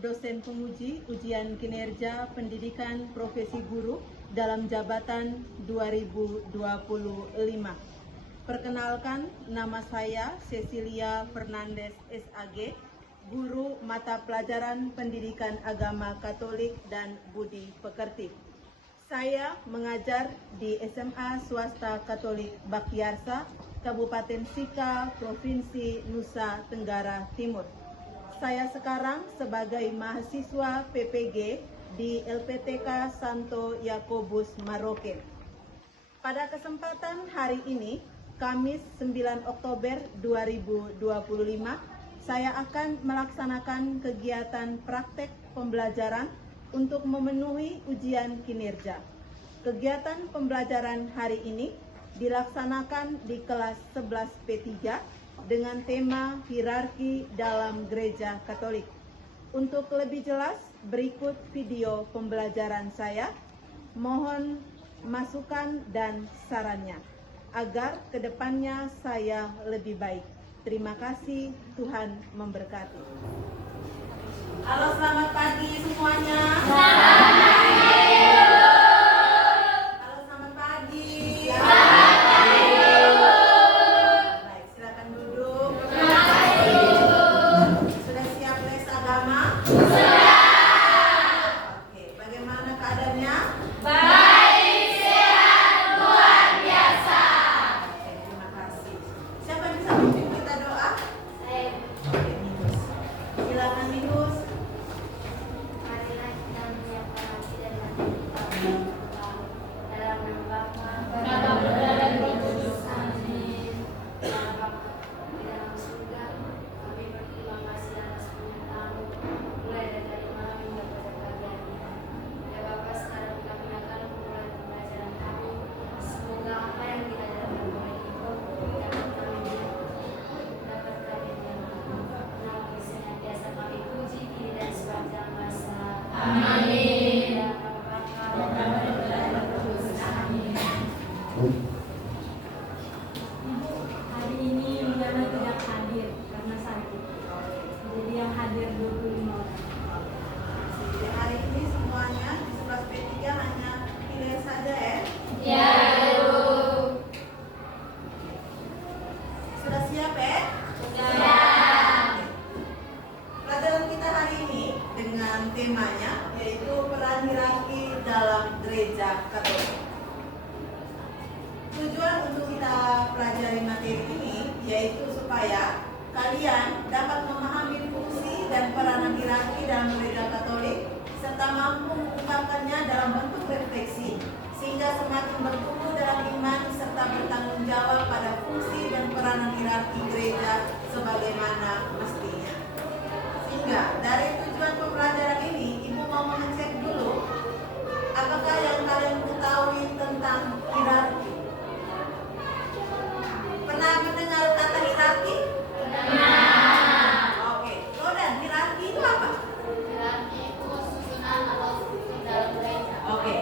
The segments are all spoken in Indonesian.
dosen penguji ujian kinerja pendidikan profesi guru dalam jabatan 2025. Perkenalkan, nama saya Cecilia Fernandez SAG, guru mata pelajaran pendidikan agama Katolik dan Budi Pekerti. Saya mengajar di SMA Swasta Katolik Bakyarsa, Kabupaten Sika, Provinsi Nusa Tenggara Timur. Saya sekarang sebagai mahasiswa PPG di LPTK Santo Yakobus Maroke. Pada kesempatan hari ini, Kamis 9 Oktober 2025, saya akan melaksanakan kegiatan praktek pembelajaran untuk memenuhi ujian kinerja. Kegiatan pembelajaran hari ini dilaksanakan di kelas 11 P3 dengan tema hierarki dalam Gereja Katolik. Untuk lebih jelas, berikut video pembelajaran saya. Mohon masukan dan sarannya agar kedepannya saya lebih baik. Terima kasih, Tuhan memberkati. Halo, selamat pagi semuanya. Halo, selamat pagi. Baik, silakan duduk. Sudah siap les agama? Oke, bagaimana keadaannya? Baik, sehat, luar biasa. Oke, terima kasih. Siapa yang bisa pimpin kita doa? Saya Oke, Minus. Silakan Minus. marilah kita menyiapkan hati dan hati kita dalam nama Bapa, dalam Putra dan Roh Kudus. Amin. Ya Bapa, di dalam surga, kami berterima kasih atas permintaan-Mu, mulai dari malam hingga pada pagi hari ini. Ya Bapa, sekarang kami akan memulai pembelajaran kami. Semoga apa yang diajarkan oleh Ibu dapat kami mengerti, dapat kami mengerti. Nama senantiasa kami puji diri dan sepanjang masa. Amin. Ya Bapa, Putra dan Roh Kudus. Amin. Ibu, hari ini Liana tidak hadir karena sakit. Jadi yang hadir 25 orang. Jadi hari ini semuanya di 11 P3 hanya pilih saja ya. Ya, Ibu. Sudah siap ya? Ya. Pelajaran kita hari ini dengan temanya yaitu peran hierarki dalam Gereja Katolik. Tujuan untuk kita pelajari materi ini yaitu supaya kalian dapat memahami fungsi dan peranan hierarki dalam Gereja Katolik serta mampu mengungkapkannya dalam bentuk refleksi sehingga semakin bertumbuh dalam iman serta bertanggung jawab pada fungsi dan peranan hierarki gereja sebagaimana mestinya. Sehingga dari tujuan pembelajaran ini, Ibu mau mengecek dulu apakah yang kalian ketahui tentang hierarki. Pernah mendengar kata hierarki? Oke, Lodan, hierarki itu apa? Hierarki itu susunan atau struktur dalam gereja. Oke,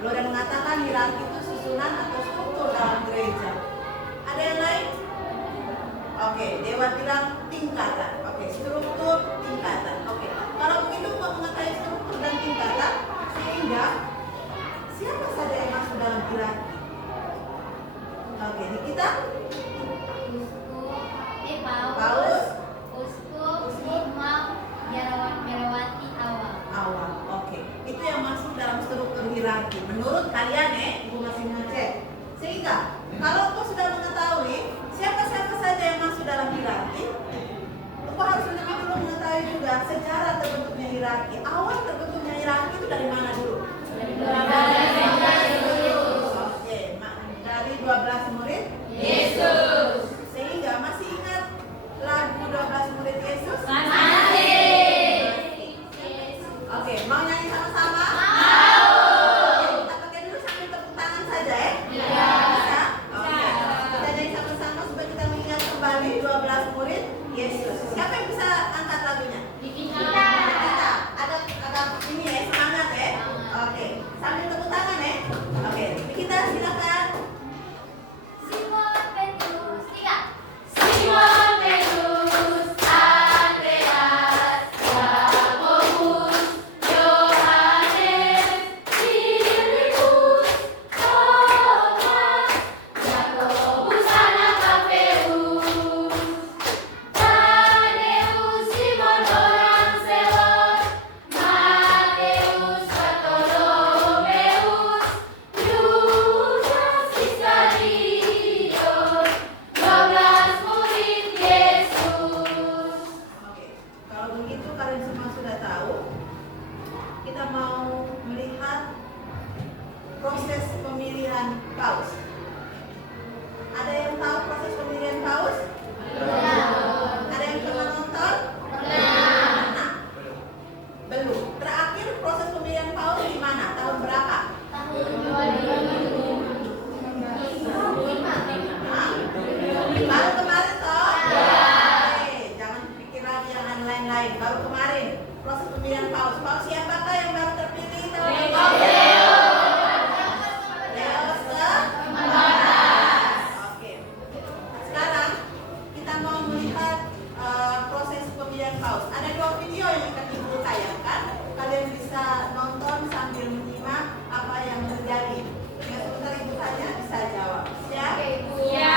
Lodan mengatakan hierarki itu susunan atau struktur dalam gereja. Ada yang lain? Oke, Dewa bilang tingkatan. Oke, struktur tingkatan. Oke, kalau begitu untuk mengetahui struktur dan tingkatan, sehingga siapa saja yang masuk dalam hierarki? Oke, di kita Paulus, Uskup, imam, biarawati, awal. awal. Oke, itu yang masuk dalam struktur hierarki. Menurut kalian ya, Ibu masih mengecek. Sehingga kalau kau sudah mengetahui siapa-siapa saja yang masuk dalam hierarki, kau harus lebih dulu mengetahui juga sejarah terbentuknya hierarki. Awal terbentuknya hierarki itu dari mana dulu? Oke, dari 12 murid Yesus. Sehingga masih ingat lagu 12 murid Yesus? Oke, mau nyanyi sama-sama? Oke, kita pakai dulu sambil tepuk tangan saja ya? Bisa? Oke, kita nyanyi sama-sama supaya kita mengingat kembali 12 murid Yesus. Siapa yang bisa angkat lagunya? Kita. Kita. Ada Belum. Terakhir proses pemilihan paus di mana? Tahun berapa? Tahun 2005. Hah? Baru kemarin toh? Oke, jangan pikir lagi yang lain-lain. Baru kemarin proses pemilihan paus. Paus siapakah yang baru terpilih? Leos ke-14. Oke. Sekarang kita mau melihat proses pemilihan paus. Ada 2 video yang akan Ibu tayangkan. Kalian bisa nonton sambil menyimak apa yang terjadi. Yang sebentar Ibu tanya bisa jawab. Siap? Ya.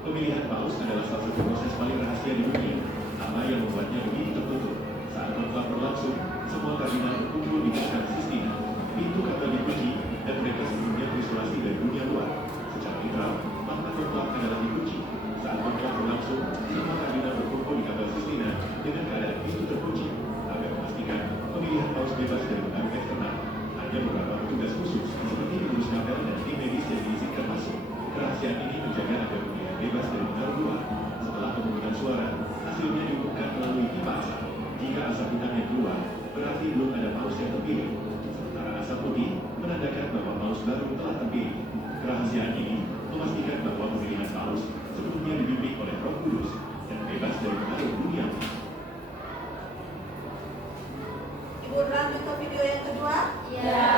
Pemilihan paus adalah salah satu proses paling rahasia di dunia. Apa yang membuatnya begitu tertutup? Saat konklaf berlangsung, semua kardinal berkumpul di Kapel Sistina. Pintu kapel dikunci dan mereka sebelumnya terisolasi dari dunia luar. Secara literal, makna konklaf adalah dikunci. Saat konklaf berlangsung, semua kardinal berkumpul di Kapel Sistina dengan keadaan pintu terkunci agar memastikan pemilihan paus bebas dari pengaruh eksternal. Hanya beberapa petugas khusus seperti pengurus kapel dan tim medis yang diizinkan masuk. Kerahasiaan ini menjaga agar pemilihan bebas dari pengaruh luar. Setelah pemungutan suara, hasilnya diumumkan melalui pipa asap. Jika asap hitamnya keluar, berarti belum ada paus yang terpilih. Sementara asap putih menandakan bahwa paus baru telah terpilih. Kerahasiaan ini memastikan bahwa pemilihan paus sepenuhnya dibimbing oleh Roh Kudus dan bebas dari pengaruh dunia. Ibu lanjut ke video yang kedua. Ya.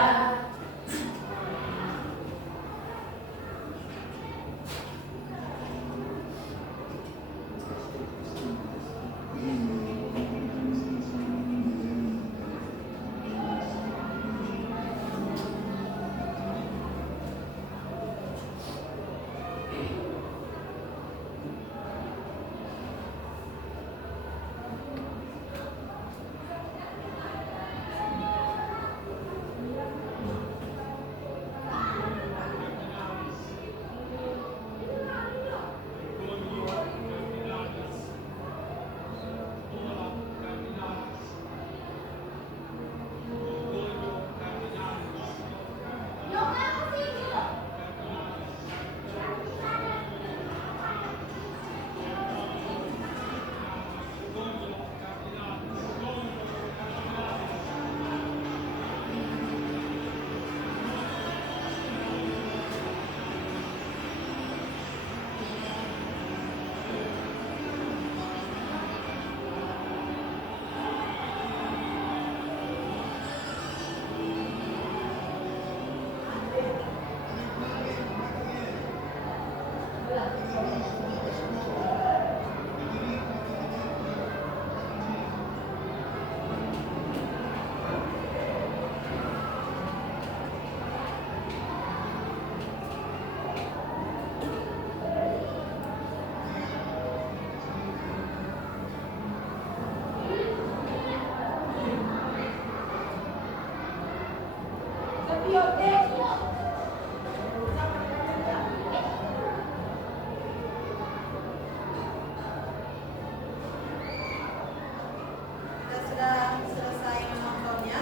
Kita sudah selesai menontonnya.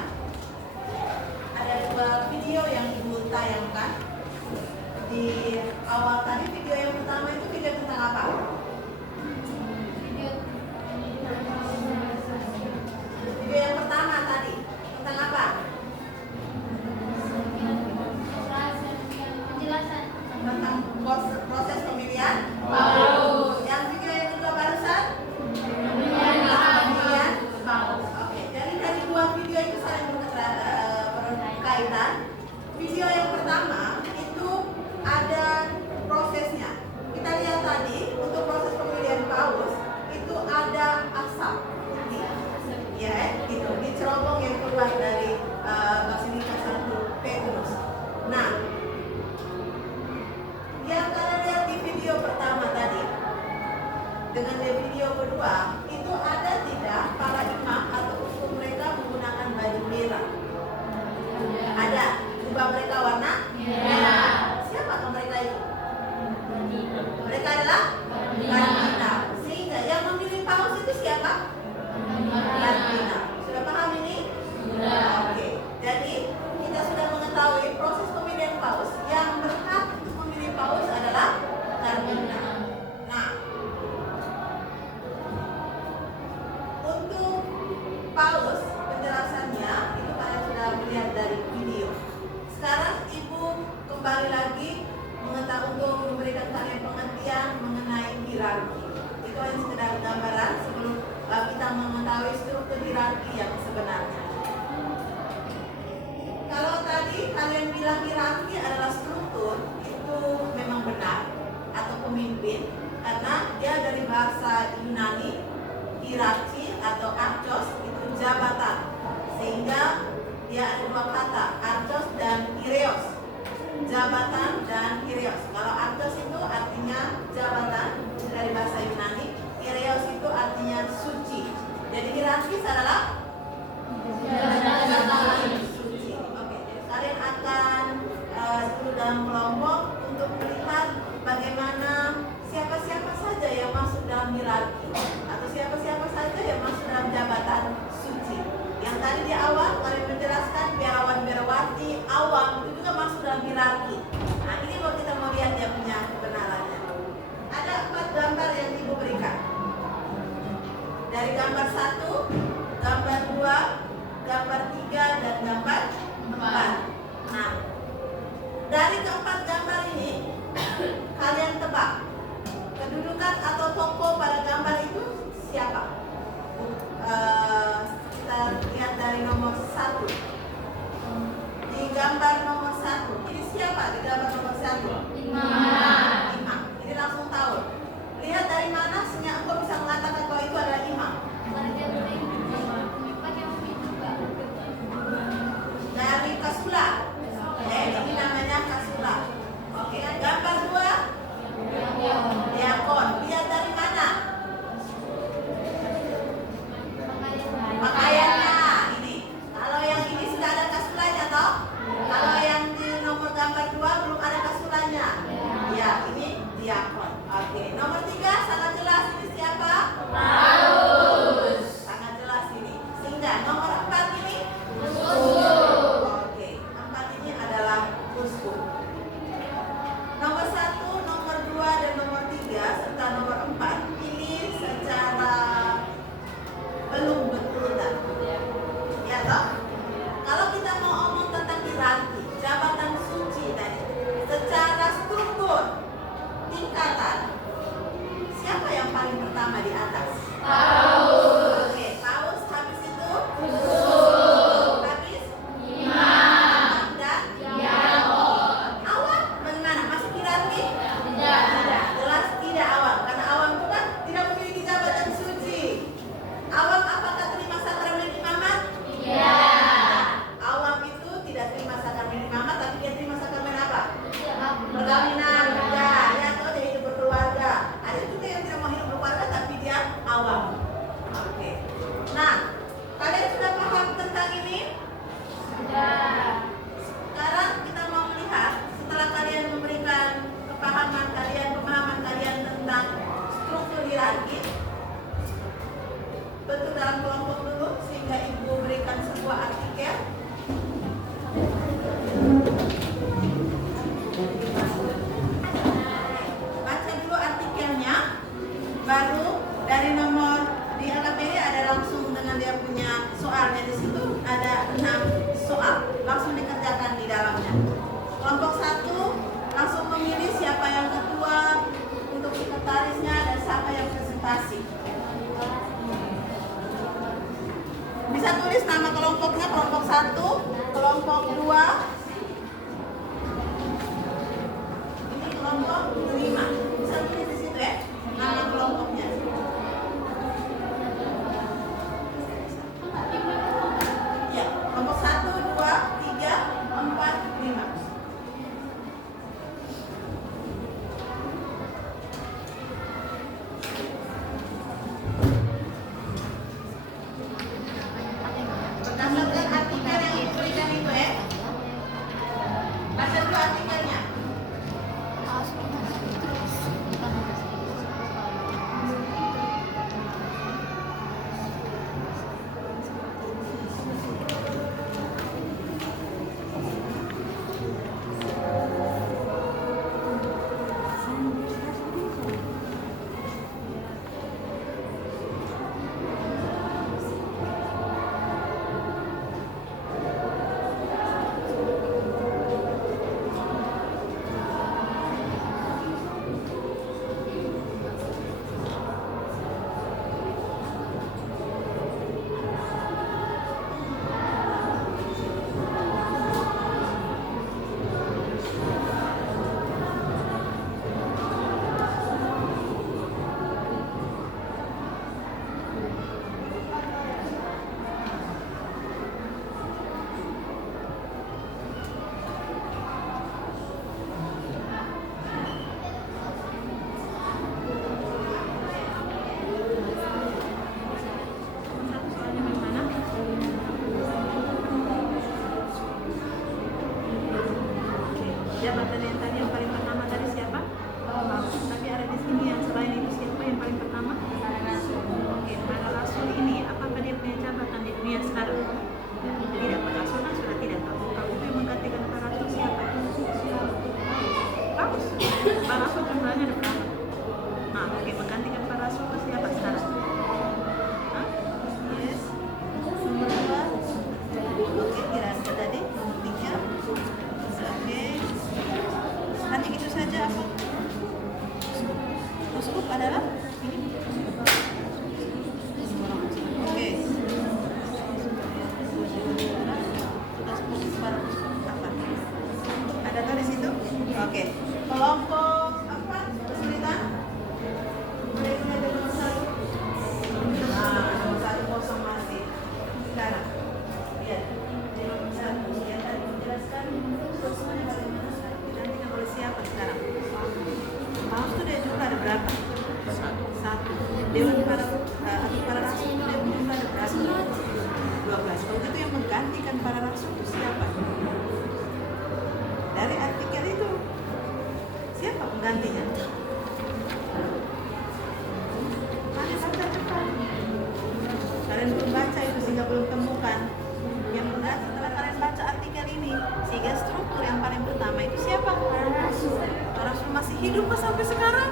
Ada 2 video yang Ibu tayangkan. Di awal tadi video yang pertama itu video tentang apa? Video yang pertama tadi tentang apa? Paulus penjelasannya itu kalian sudah melihat dari video. Sekarang Ibu kembali lagi untuk memberikan kalian pengertian mengenai hierarki. Itu hanya sekedar gambaran sebelum kita mengetahui struktur hierarki yang sebenarnya. Kalau tadi kalian bilang hierarki adalah struktur, itu memang benar, atau pemimpin, karena dia dari bahasa Yunani, hierarki atau archos itu jabatan, sehingga dia ada dua kata, archos dan hieros, jabatan dan hieros. Kalau archos itu artinya jabatan dari bahasa Yunani, hieros itu artinya suci. Jadi hierarki adalah jabatan suci. Oke, jadi kalian akan duduk dalam kelompok untuk melihat bagaimana siapa-siapa saja yang masuk dalam hierarki atau siapa-siapa saja yang masuk dalam jabatan suci. Yang tadi di awal kalian menjelaskan biarawan biarawati awam itu juga masuk dalam hierarki. Nah ini kalau kita mau lihat dia punya kebenarannya. Ada 4 gambar yang Ibu berikan. Dari gambar 1, gambar 2, gambar 3 dan gambar 4. Nah dari keempat gambar ini kalian tebak kedudukan atau tokoh pada gambar itu siapa? Kita lihat dari nomor 1. Di gambar nomor 1 ini siapa di gambar nomor 1? Imam. Ini langsung tahu. Lihat dari mana sehingga engkau bisa mengatakan bahwa itu adalah imam? Dari kasula. Ini namanya kasula. Oke, gambar 2 diakon. Lihat dari mana? Pakaiannya ini. Kalau yang ini sudah ada kasulanya toh? Kalau yang di nomor gambar 2 belum ada kasulanya. Ya, ini diakon. Oke, nomor 3 sangat jelas ini siapa? Paulus. Sangat jelas ini. Sehingga nomor 4 ini Oke, 4 ini adalah uskup. Nomor 1, nomor 2 dan nomor 3 serta nomor 4 ini secara belum berurutan. Ya toh? Kalau kita mau omong tentang hierarki, jabatan suci tadi, secara struktur tingkatan, siapa yang paling pertama di atas? Paulus. Oke, Paulus habis itu habis imam dan awam. Bagaimana? Masuk hierarki? Tidak. Jelas tidak awam. Karena awam itu kan tidak memiliki jabatan suci. Awam apakah terima sakramen imamat? Tidak. Awam itu tidak terima sakramen imamat, tapi dia terima sakramen apa? Perkawinan. Ya, atau dia hidup berkeluarga. Ada juga yang tidak mau hidup berkeluarga tapi dia awam. Oke. Nah, kalian sudah paham tentang ini? Sekarang kita mau melihat setelah kalian memberikan pemahaman kalian tentang struktur hierarki. Bentuk dalam kelompok dulu sehingga Ibu berikan sebuah artikel. Baca dulu artikelnya, baru dari nomor di LKPD ada langsung dengan dia punya soalnya di situ ada 6 soal langsung dikerjakan di dalamnya. Kelompok 1 langsung memilih siapa yang ketua untuk sekretarisnya dan siapa yang presentasi. Bisa tulis nama kelompoknya, kelompok 1, kelompok 2, ini kelompok 5. Bisa tulis di situ ya, nama kelompoknya. Ya, kelompok 1, 2, 3, 4, 5. Berdasarkan artikel yang diberikan itu ya. menggantikan para rasul itu siapa? Dari artikel itu siapa penggantinya? Kalian baca cepat. Kalian belum baca itu sehingga belum temukan. Yang benar setelah kalian baca artikel ini, sehingga struktur yang paling pertama itu siapa? Para rasul masih hidup kok sampai sekarang?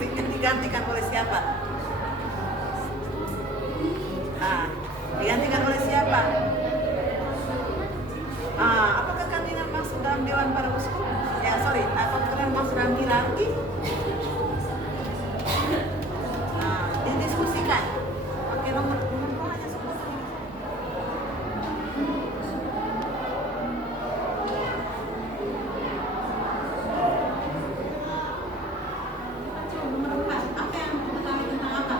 Sehingga digantikan oleh siapa? Digantikan oleh siapa? Apakah kalian masuk dalam dewan para uskup? Apakah kalian masuk dalam hierarki? Didiskusikan. Oke, nomor hanya 10. Nomor 4. Apa yang mengetahui tentang apa?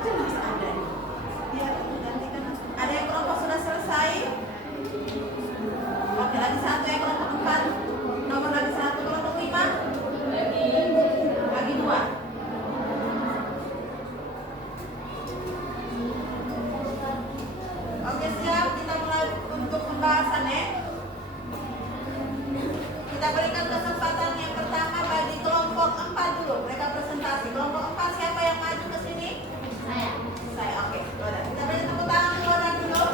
Jelas ada. Biar menggantikan. Ada yang kelompok sudah selesai? Oke, lagi satu yang kelompok 4. Nomor lagi 1 kelompok 5. Lagi 2. Oke, siap. Kita mulai untuk pembahasannya. Kita berikan kesempatan yang pertama bagi kelompok 4 dulu. Mereka presentasi. Kelompok 4 siapa yang maju ke sini? Saya. Oke. Boleh. Kita beri tepuk tangan untuk orang dulu.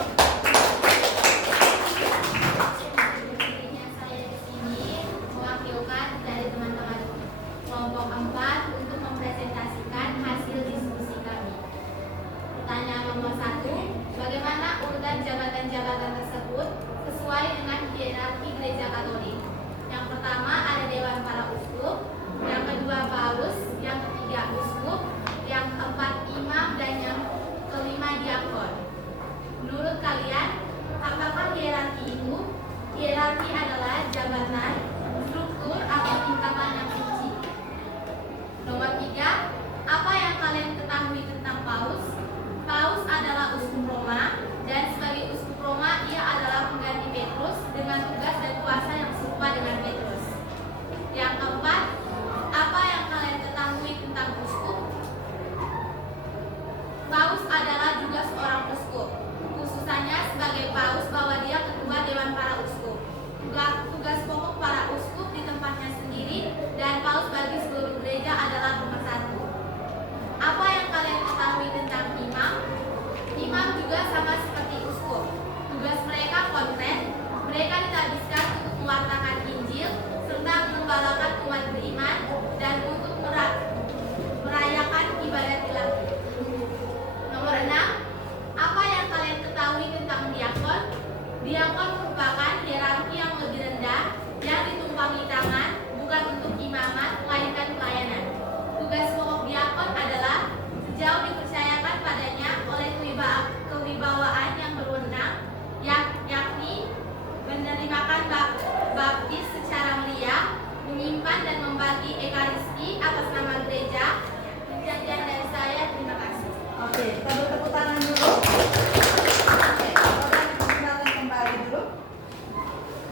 Sebenarnya saya di sini mewakilkan dari teman-teman kelompok 4 untuk mempresentasikan hasil diskusi kami. Pertanyaan nomor 1, bagaimana urutan jabatan-jabatan tersebut sesuai dengan hierarki Gereja Katolik? Yang pertama ada Dewan Para Uskup, yang kedua Paus, yang ketiga Uskup, yang keempat Imam, dan yang kelima Diakon. Menurut kalian, apakah hierarki itu? Hierarki adalah jabatan, struktur, atau tingkatan yang rinci. Nomor 3, apa yang kalian ketahui tentang Paus? Paus adalah uskup Roma, dan sebagai uskup Roma ia adalah pengganti Petrus dengan tugas dan kuasa yang serupa dengan Petrus. Yang keempat, apa yang kalian ketahui tentang uskup? Paus adalah juga seorang uskup, khususannya sebagai Paus bahwa dia ketua Dewan Para Uskup. Tugas pokok para uskup di tempatnya sendiri, dan Paus bagi seluruh gereja adalah nomor 1. Apa yang kalian ketahui tentang imam? Imam juga sama seperti uskup. Tugas mereka konkret. Mereka ditabiskan untuk mewartakan Injil serta mengembalakan umat beriman dan untuk merayakan ibadat ilahi. Nomor 6, apa yang kalian ketahui tentang diakon? Diakon merupakan hierarki yang lebih rendah yang ditumpangi tangan, bukan untuk imamat, melainkan pelayanan. Tugas pokok diakon adalah sejauh dipercayakan padanya oleh kewibawaan yang berwenang, yakni menerimakan baptis secara meriah, menyimpan dan membagi ekaristi atas nama gereja. Sekian dari saya, terima kasih. Oke, kita bertepuk tangan dulu. Oke, orang silakan kembali dulu.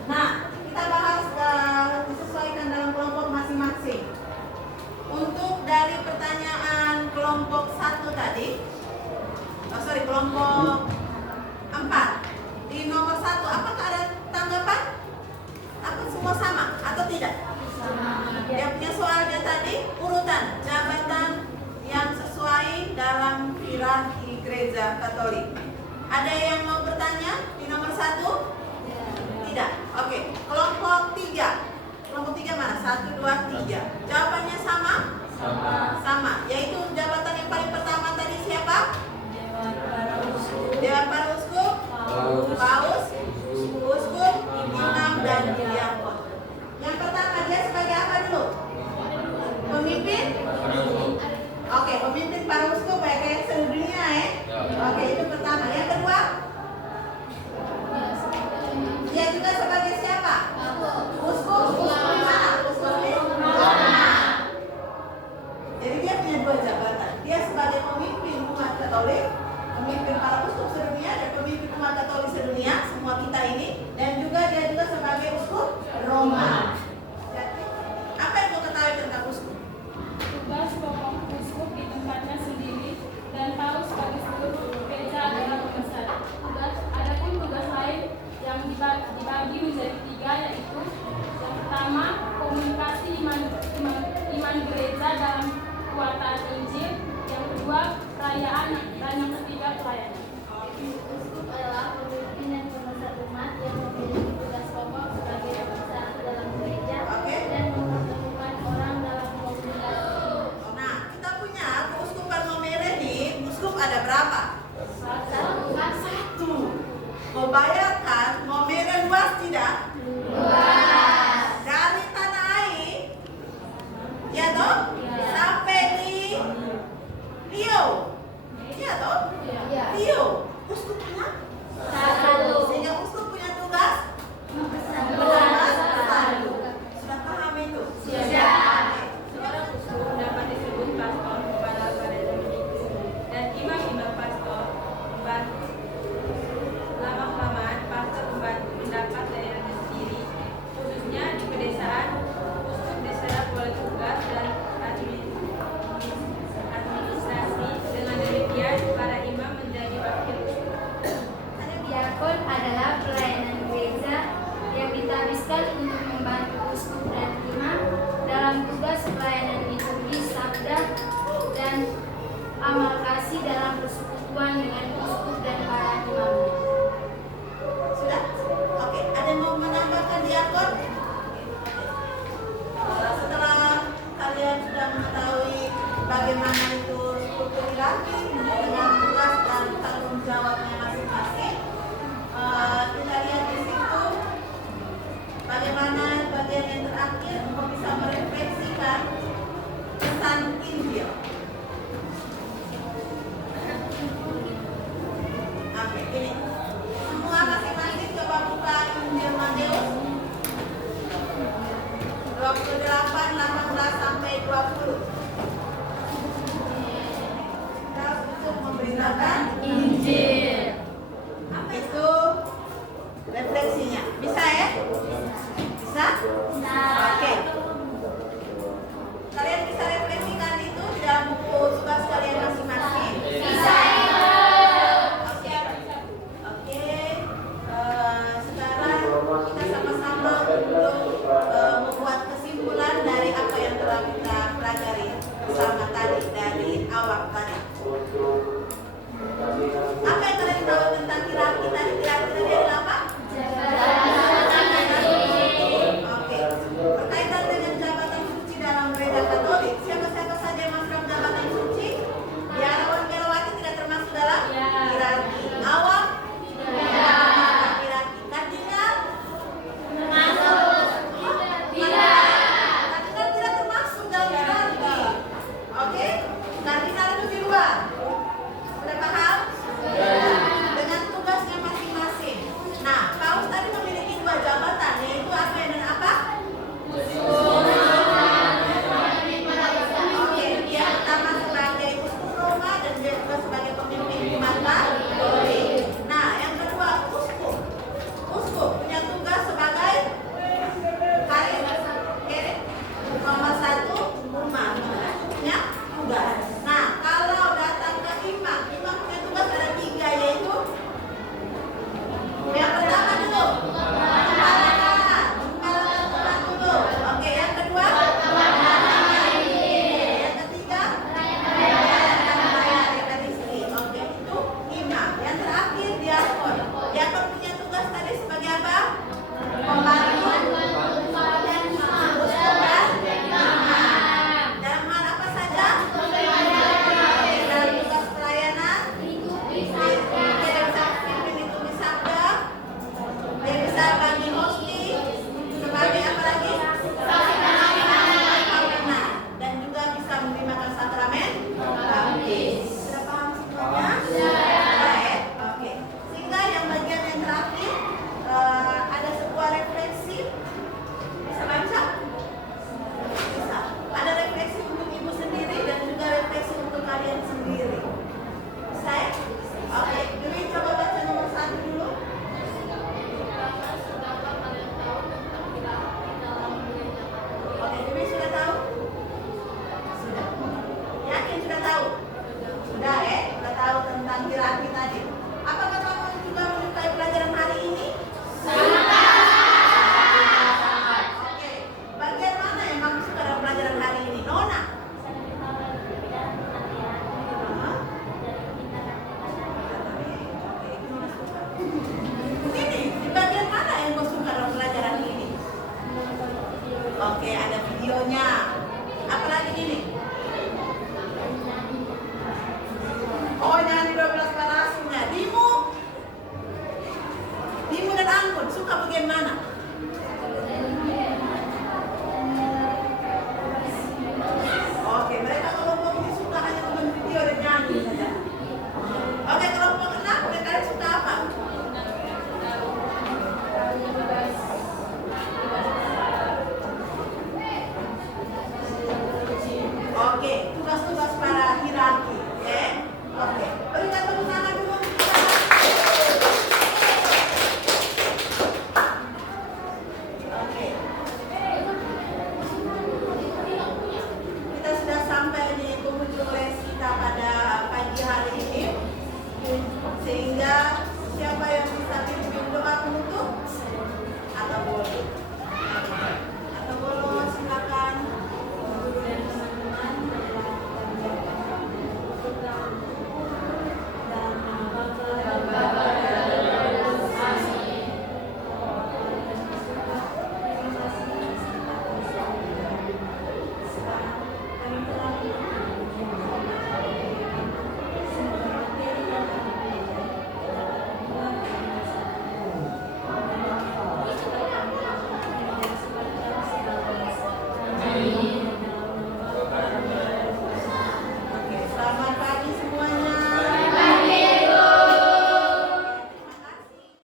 Nah, kita bahas disesuaikan dalam kelompok masing-masing. Untuk dari pertanyaan kelompok 1 tadi, kelompok 4. Di nomor 1, apakah ada tanggapan? Apa semua sama atau tidak? Dia punya soalnya tadi, urutan jabatan yang sesuai dalam hierarki Gereja Katolik. Ada yang mau bertanya di nomor 1? Tidak. Oke. Kelompok 3. Kelompok 3 mana? 1, 2, 3. Jawabannya sama? Sama. Yaitu jabatan yang paling pertama tadi siapa? Dewan Para Uskup, Paus, Uskup, Imam, dan Diakon. Yang pertama dia sebagai apa dulu? Pemimpin? Oke, pemimpin para uskup ya, kayak seluruh dunia ya. Oke, itu pertama. Yang kedua? Dia juga sebagai siapa? Uskup mana? Uskup Roma. Jadi dia punya 2 jabatan. dia sebagai pemimpin umat Katolik, pemimpin para uskup sedunia dan pemimpin umat Katolik sedunia, semua kita ini, dan juga dia juga sebagai uskup Roma. Jadi, apa yang mau ketahui tentang uskup? Tugas pokok uskup di tempatnya sendiri dan paus bagi seluruh gereja adalah pembesar. Adapun tugas lain yang dibagi menjadi 3, yaitu yang pertama komunikasi iman gereja dalam kekuatan Injil, yang kedua perayaan, dan yang ketiga pelayanan. Uskup adalah pemimpin dan pembesar umat yang memiliki tugas pokok sebagai pemersatu dalam gereja dan mempertemukan orang dalam komunikasi. Nah, kita punya keuskupan Momere nih, uskup ada berapa? Satu. Mau bayangkan Momere luas tidak? Luas. Dari tanah air, ya toh? Iya. Sampai di Rio, iya toh? Iya. Rio, uskupnya Satu. sehingga uskup punya tugas Satu. Sudah paham itu? Siap. Seorang uskup dapat disebut pastor kepala pada zaman itu, dan imam-imam pastor membantu. Lama-kelamaan pastor membantu mendapat daerahnya sendiri, khususnya di pedesaan. Uskup diserap oleh tugas dan administrasi. Dengan demikian, para imam menjadi wakil uskup. Diakon adalah pelayanan gereja yang ditabiskan untuk membantu uskup dan imam dalam tugas pelayanan liturgi sabda dan amal kasih dalam persekutuan dengan uskup dan para imamnya. Sudah? Oke, ada yang mau menambahkan diakon? Setelah kalian sudah mengetahui bagaimana itu struktur hierarki dengan tugas dan tanggung jawabnya masing-masing, kita lihat di situ bagaimana bagian yang terakhir untuk bisa merefleksikan pesan Injil. Oke, ini semua masing-masing coba buka Injil Matius 28, 18 sampai 20. Kita untuk memberitakan Injil. apa itu refleksinya. Bisa ya? Bisa? Oke. Kalian bisa refleksikan itu di dalam buku tugas kalian masing-masing. Bisa. Oke. Oke. Sekarang kita sama-sama untuk membuat kesimpulan dari apa yang telah kita pelajari bersama tadi dari awal tadi. Apa yang kalian tahu tentang hierarki tadi?